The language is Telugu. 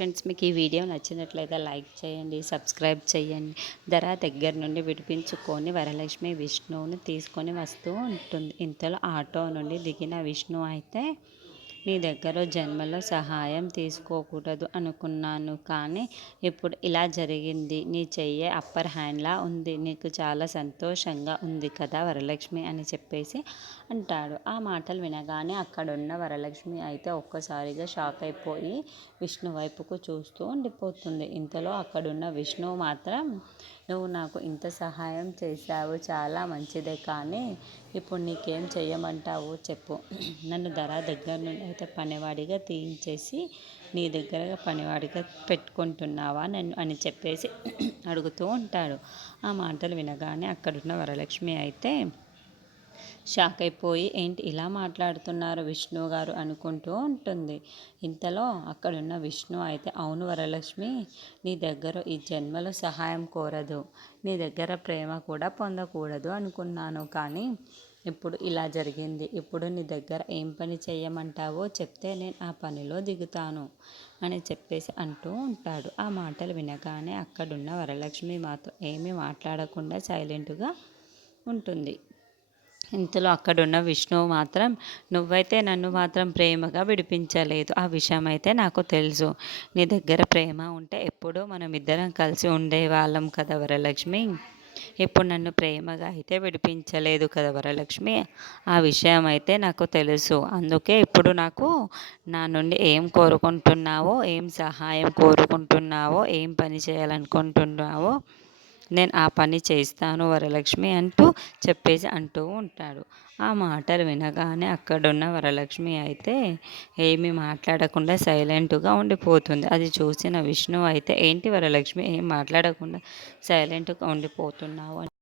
ఫ్రెండ్స్, మీకు ఈ వీడియో నచ్చినట్లయితే లైక్ చేయండి, సబ్స్క్రైబ్ చేయండి. దగ్గర నుండి విడిపించుకొని వరలక్ష్మి విష్ణువుని తీసుకొని వస్తూ ఉంటుంది. ఇంతలో ఆటో నుండి దిగిన విష్ణు అయితే, నీ దగ్గర జన్మలో సహాయం తీసుకోకూడదు అనుకున్నాను, కానీ ఇప్పుడు ఇలా జరిగింది. నీ చెయ్యే అప్పర్ హ్యాండ్లా ఉంది. నీకు చాలా సంతోషంగా ఉంది కదా వరలక్ష్మి అని చెప్పేసి అంటాడు. ఆ మాటలు వినగానే అక్కడున్న వరలక్ష్మి అయితే ఒక్కసారిగా షాక్ అయిపోయి విష్ణు వైపుకు చూస్తూ ఉండిపోతుంది. ఇంతలో అక్కడున్న విష్ణువు మాత్రం, నువ్వు నాకు ఇంత సహాయం చేశావు, చాలా మంచిదే, కానీ ఇప్పుడు నీకేం చెయ్యమంటావో చెప్పు. నన్ను దగ్గర నుండి అయితే పనివాడిగా తీయించేసి నీ దగ్గర పనివాడిగా పెట్టుకుంటున్నావా నన్ను అని చెప్పేసి అడుగుతూ ఉంటాడు. ఆ మాటలు వినగానే అక్కడున్న వరలక్ష్మి అయితే షాక్ అయిపోయి, ఏంటి ఇలా మాట్లాడుతున్నారు విష్ణు గారు అనుకుంటూ ఉంటుంది. ఇంతలో అక్కడున్న విష్ణు అయితే, అవును వరలక్ష్మి, నీ దగ్గర ఈ జన్మలో సహాయం కోరదు, నీ దగ్గర ప్రేమ కూడా పొందకూడదు అనుకున్నాను, కానీ ఇప్పుడు ఇలా జరిగింది. ఇప్పుడు నీ దగ్గర ఏం పని చేయమంటావో చెప్తే నేను ఆ పనిలో దిగుతాను అని చెప్పేసి అంటూ ఉంటాడు. ఆ మాటలు వినగానే అక్కడున్న వరలక్ష్మి మాత్రం ఏమీ మాట్లాడకుండా సైలెంట్గా ఉంటుంది. ఇంతలో అక్కడున్న విష్ణువు మాత్రం, నువ్వైతే నన్ను మాత్రం ప్రేమగా విడిపించలేదు, ఆ విషయం అయితే నాకు తెలుసు. నీ దగ్గర ప్రేమ ఉంటే ఎప్పుడూ మనం ఇద్దరం కలిసి ఉండేవాళ్ళం కదా వరలక్ష్మి. ఇప్పుడు నన్ను ప్రేమగా అయితే విడిపించలేదు కదా వరలక్ష్మి, ఆ విషయం అయితే నాకు తెలుసు. అందుకే ఇప్పుడు నాకు నా నుండి ఏం కోరుకుంటున్నావో, ఏం సహాయం కోరుకుంటున్నావో, ఏం పని చేయాలనుకుంటున్నావో నేను ఆ పని చేస్తాను వరలక్ష్మి అంటూ చెప్పేసి అంటూ ఉంటాడు. ఆ మాటలు వినగానే అక్కడున్న వరలక్ష్మి అయితే ఏమీ మాట్లాడకుండా సైలెంట్గా ఉండిపోతుంది. అది చూసిన విష్ణు అయితే, ఏంటి వరలక్ష్మి ఏం మాట్లాడకుండా సైలెంట్గా ఉండిపోతున్నావు